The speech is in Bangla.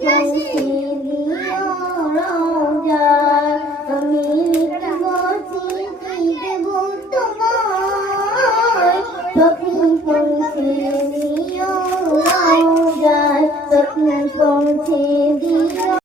পৌঁছে দিও রওজায় আমি লিখব চিঠি দেব তোমায় স্বপ্ন পৌঁছে দিও রওজায় স্বপ্ন পৌঁছে